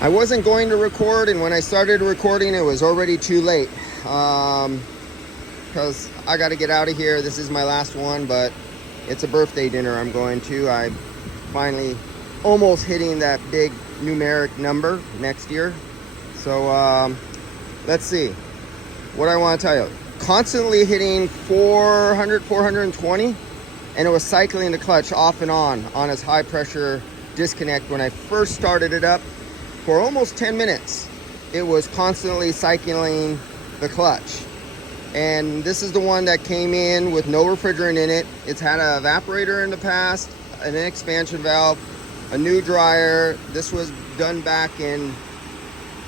I wasn't going to record, and when I started recording, it was already too late. Because I got to get out of here. This is my last one, but it's a birthday dinner I'm going to. I'm finally almost hitting that big numeric number next year. So let's see what I want to tell you. Constantly hitting 400, 420, and it was cycling the clutch off and on its high pressure disconnect when I first started it up. For almost 10 minutes, it was constantly cycling the clutch. And this is the one that came in with no refrigerant in it. It's had an evaporator in the past, an expansion valve, a new dryer. This was done back in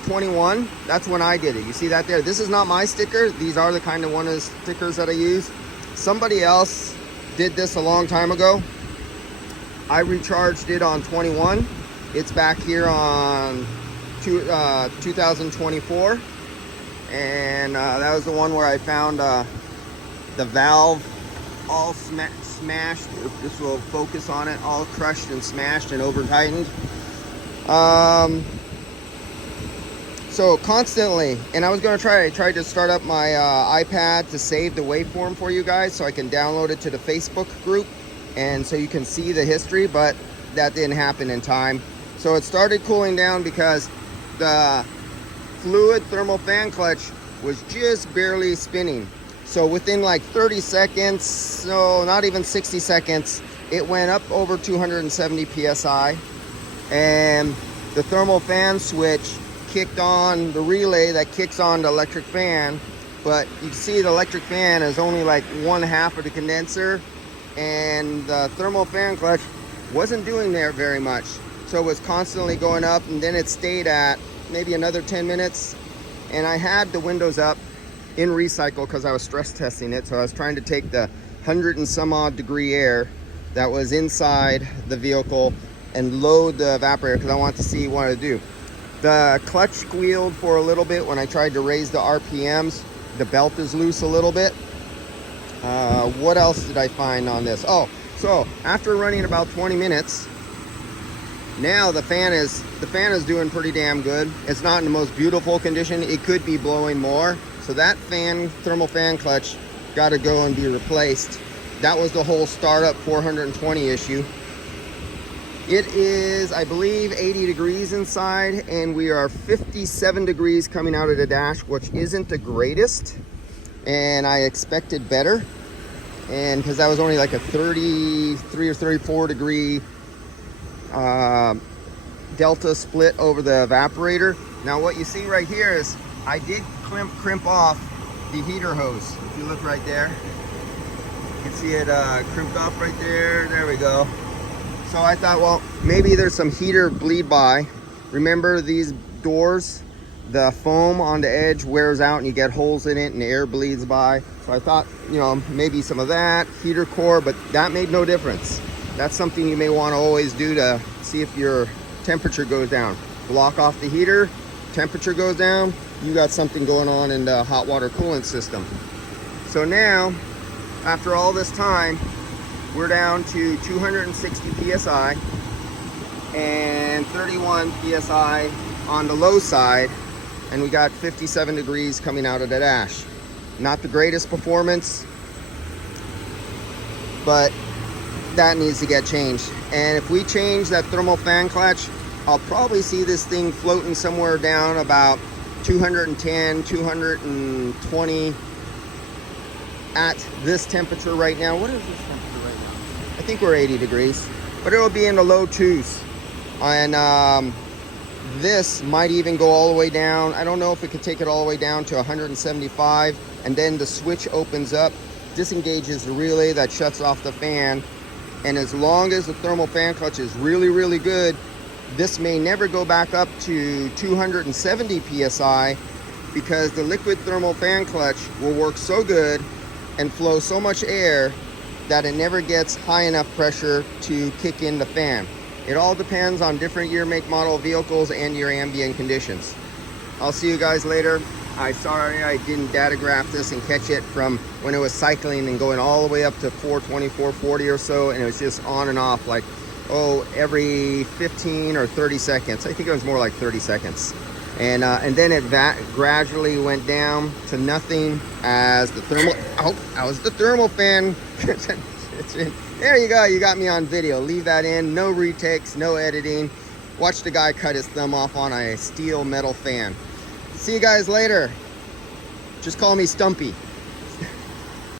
21. That's when I did it. You see that there? This is not my sticker. These are the kind of one of the stickers that I use. Somebody else did this a long time ago. I recharged it on 21. It's back here on 2024, and that was the one where I found the valve all smashed. This will focus on it, all crushed and smashed and over tightened. So constantly, and I tried to start up my iPad to save the waveform for you guys so I can download it to the Facebook group and so you can see the history, but that didn't happen in time. So it started cooling down because the fluid thermal fan clutch was just barely spinning. So within like 30 seconds, so not even 60 seconds, it went up over 270 PSI. And the thermal fan switch kicked on the relay that kicks on the electric fan. But you can see the electric fan is only like 1/2 of the condenser. And the thermal fan clutch wasn't doing there very much. So it was constantly going up, and then it stayed at maybe another 10 minutes. And I had the windows up in recycle because I was stress testing it. So I was trying to take the 100 and some odd degree air that was inside the vehicle and load the evaporator because I wanted to see what to do. The clutch squealed for a little bit when I tried to raise the RPMs. The belt is loose a little bit. What else did I find on this? Oh, so after running about 20 minutes, now the fan is doing pretty damn good. It's not in the most beautiful condition. It could be blowing more. So that thermal fan clutch got to go and be replaced. That was the whole startup 420 issue. It is, I believe, 80 degrees inside, and we are 57 degrees coming out of the dash, which isn't the greatest. And I expected better. And because that was only like a 33 or 34 degree delta split over the evaporator. Now what you see right here is I did crimp off the heater hose. If you look right there, you can see it crimped off right there. There we go. So I thought, well, maybe there's some heater bleed by. Remember these doors, the foam on the edge wears out and you get holes in it and the air bleeds by. So I thought, you know, maybe some of that heater core, but that made no difference. That's something you may want to always do to see if your temperature goes down. Block off the heater, temperature goes down, you got something going on in the hot water coolant system. So now, after all this time, we're down to 260 PSI and 31 PSI on the low side, and we got 57 degrees coming out of the dash. Not the greatest performance, but that needs to get changed. And if we change that thermal fan clutch, I'll probably see this thing floating somewhere down about 210, 220 at this temperature right now. What is this temperature right now? I think we're 80 degrees, but it will be in the low 2s. And this might even go all the way down. I don't know if we could take it all the way down to 175, and then the switch opens up, disengages the relay that shuts off the fan. And as long as the thermal fan clutch is really, really good, this may never go back up to 270 PSI because the liquid thermal fan clutch will work so good and flow so much air that it never gets high enough pressure to kick in the fan. It all depends on different year, make, model vehicles and your ambient conditions. I'll see you guys later. I'm sorry I didn't data graph this and catch it from when it was cycling and going all the way up to 420, 440 or so, and it was just on and off like every 15 or 30 seconds. I think it was more like 30 seconds. And then it gradually went down to nothing as the thermal, that was the thermal fan. There you go, you got me on video. Leave that in, no retakes, no editing. Watch the guy cut his thumb off on a steel metal fan. See you guys later. Just call me Stumpy.